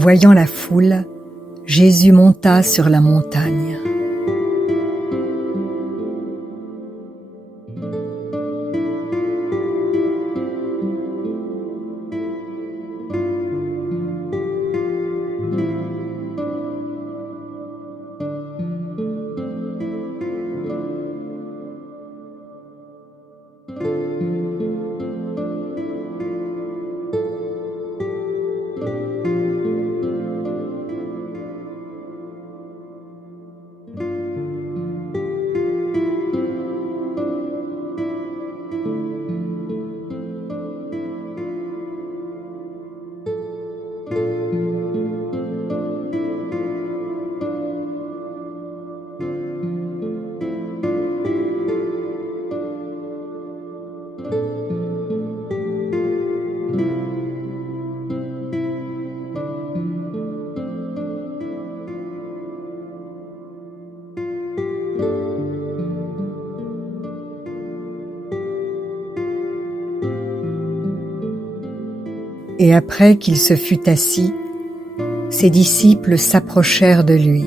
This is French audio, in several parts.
Voyant la foule, Jésus monta sur la montagne. Et après qu'il se fut assis, ses disciples s'approchèrent de lui.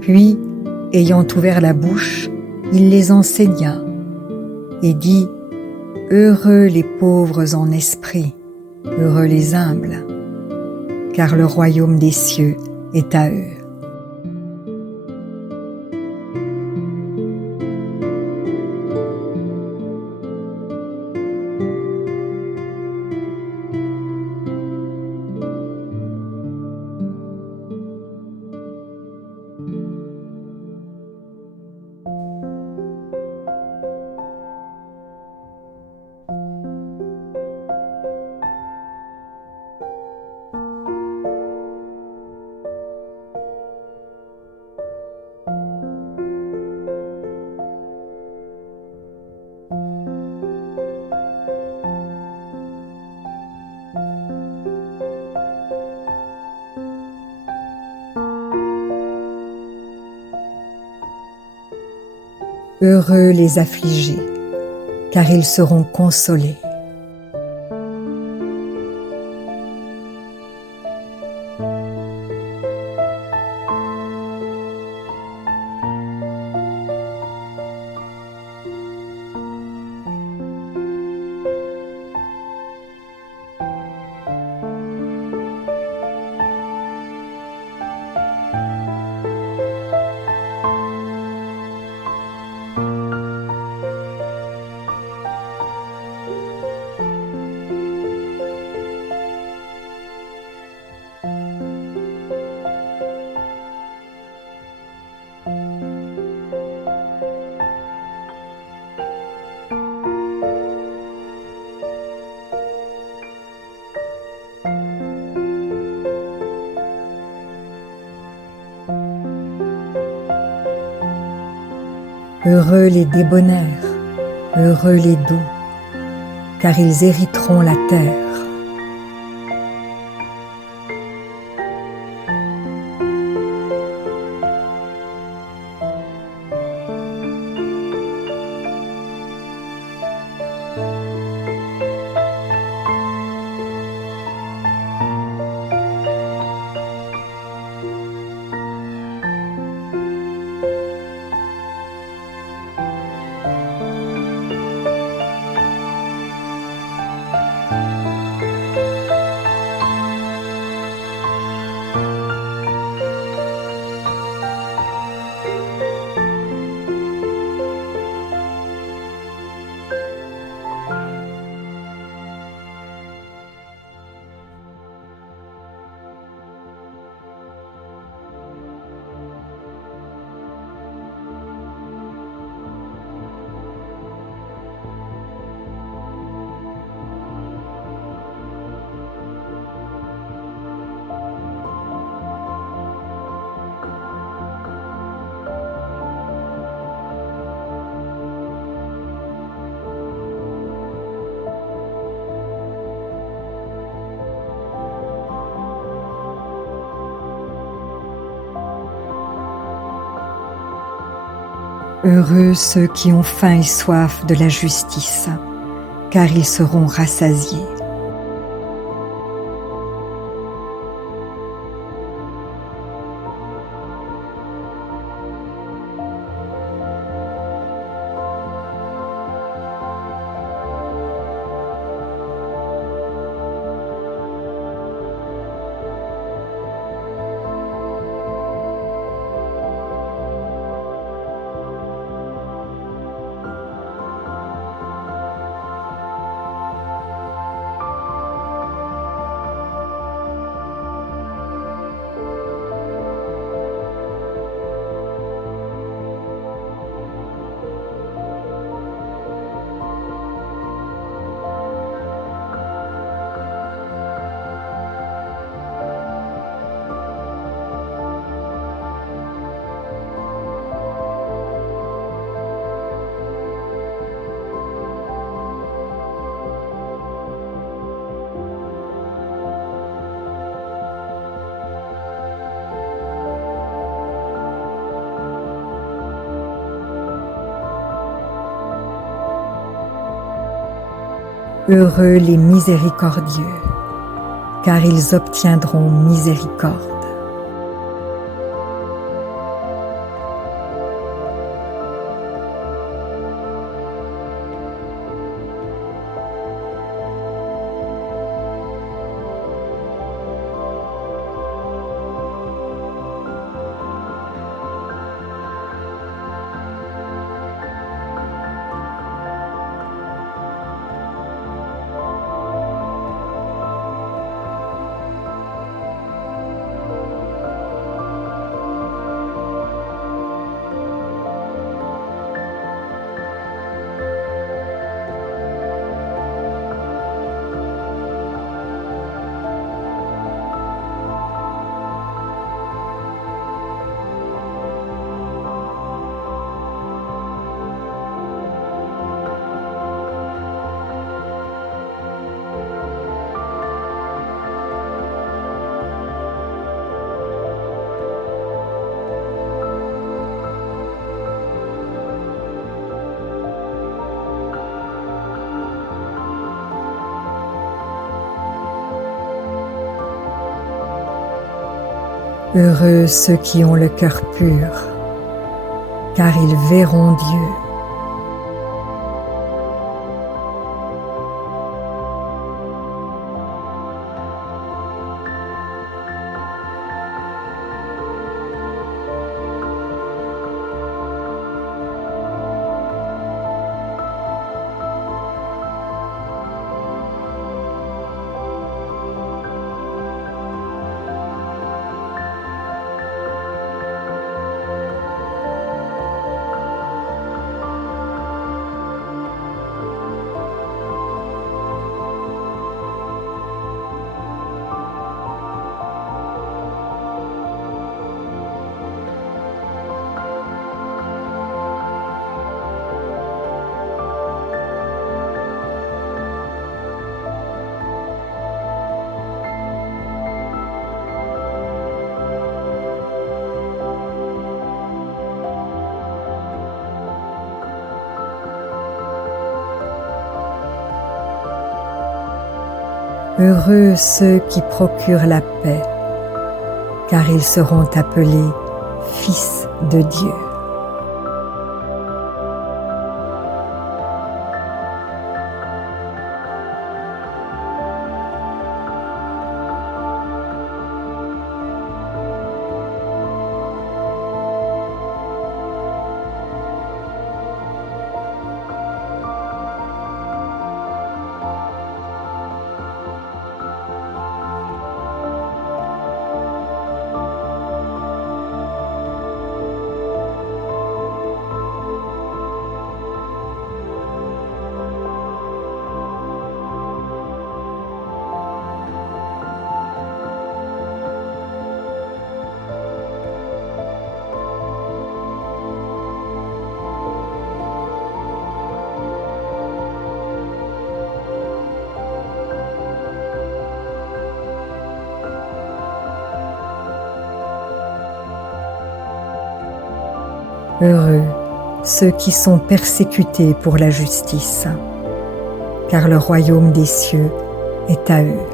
Puis, ayant ouvert la bouche, il les enseigna et dit : « Heureux les pauvres en esprit, heureux les humbles, car le royaume des cieux est à eux. » Heureux les affligés, car ils seront consolés. Heureux les débonnaires, heureux les doux, car ils hériteront la terre. Heureux ceux qui ont faim et soif de la justice, car ils seront rassasiés. Heureux les miséricordieux, car ils obtiendront miséricorde. Heureux ceux qui ont le cœur pur, car ils verront Dieu. Heureux ceux qui procurent la paix, car ils seront appelés fils de Dieu. Heureux ceux qui sont persécutés pour la justice, car le royaume des cieux est à eux.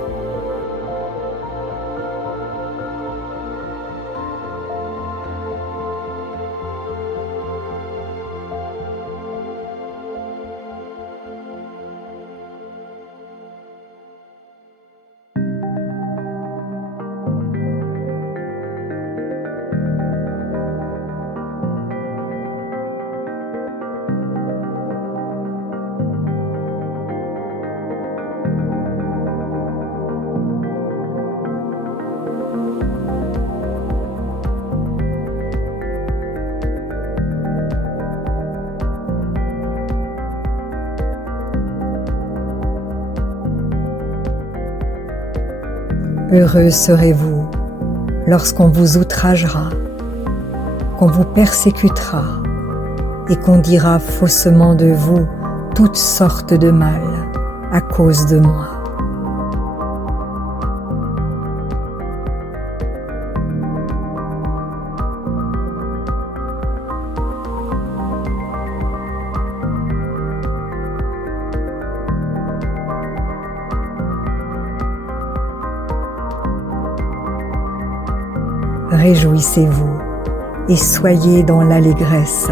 Heureux serez-vous lorsqu'on vous outragera, qu'on vous persécutera et qu'on dira faussement de vous toutes sortes de mal à cause de moi. Réjouissez-vous et soyez dans l'allégresse,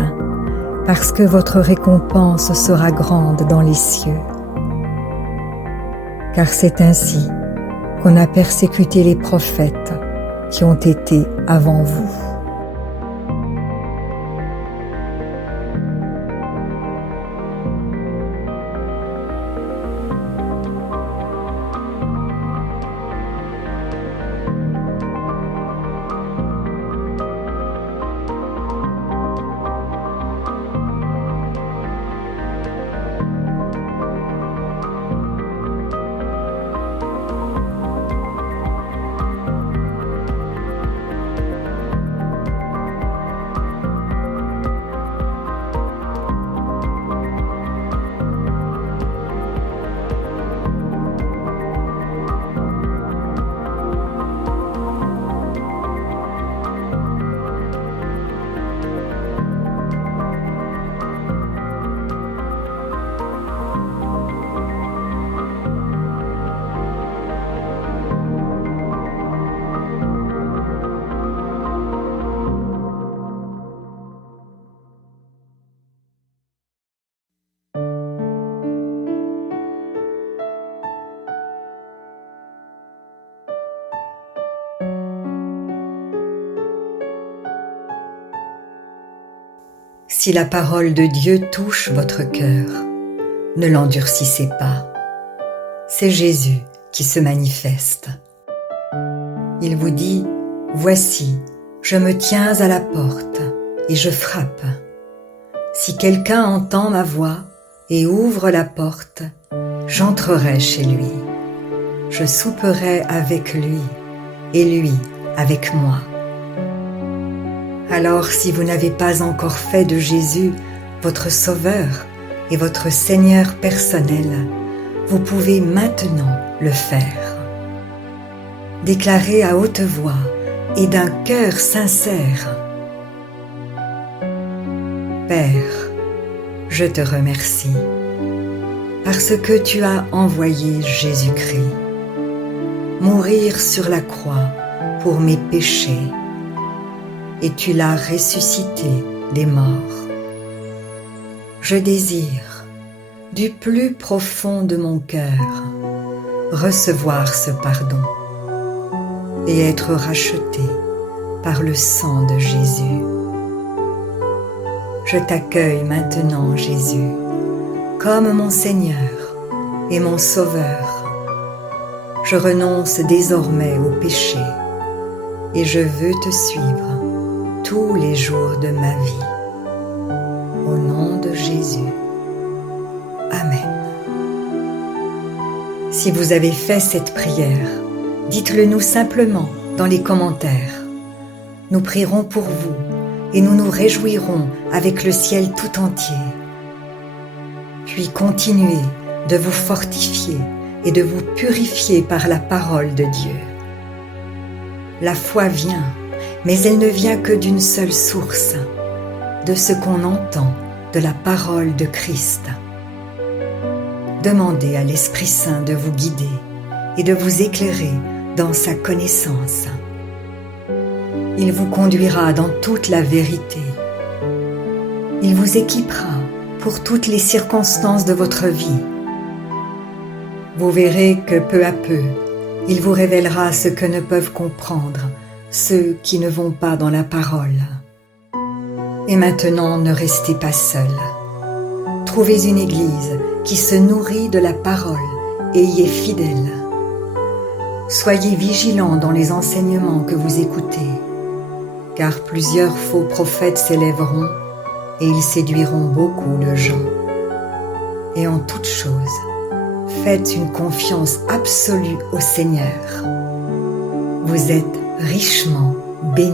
parce que votre récompense sera grande dans les cieux. Car c'est ainsi qu'on a persécuté les prophètes qui ont été avant vous. Si la parole de Dieu touche votre cœur, ne l'endurcissez pas. C'est Jésus qui se manifeste. Il vous dit, « Voici, je me tiens à la porte et je frappe. Si quelqu'un entend ma voix et ouvre la porte, j'entrerai chez lui. Je souperai avec lui et lui avec moi. » Alors, si vous n'avez pas encore fait de Jésus votre Sauveur et votre Seigneur personnel, vous pouvez maintenant le faire. Déclarez à haute voix et d'un cœur sincère: Père, je te remercie parce que tu as envoyé Jésus-Christ mourir sur la croix pour mes péchés, et tu l'as ressuscité des morts. Je désire, du plus profond de mon cœur, recevoir ce pardon et être racheté par le sang de Jésus. Je t'accueille maintenant, Jésus, comme mon Seigneur et mon Sauveur. Je renonce désormais au péché et je veux te suivre tous les jours de ma vie. Au nom de Jésus. Amen. Si vous avez fait cette prière, dites-le nous simplement dans les commentaires. Nous prierons pour vous et nous nous réjouirons avec le ciel tout entier. Puis continuez de vous fortifier et de vous purifier par la parole de Dieu. La foi vient, mais elle ne vient que d'une seule source, de ce qu'on entend de la parole de Christ. Demandez à l'Esprit Saint de vous guider et de vous éclairer dans sa connaissance. Il vous conduira dans toute la vérité. Il vous équipera pour toutes les circonstances de votre vie. Vous verrez que peu à peu, il vous révélera ce que ne peuvent comprendre ceux qui ne vont pas dans la parole. Et maintenant, ne restez pas seul. Trouvez une église qui se nourrit de la parole et y est fidèle. Soyez vigilants dans les enseignements que vous écoutez, car plusieurs faux prophètes s'élèveront et ils séduiront beaucoup de gens. Et en toute chose, faites une confiance absolue au Seigneur. Vous êtes richement bénis.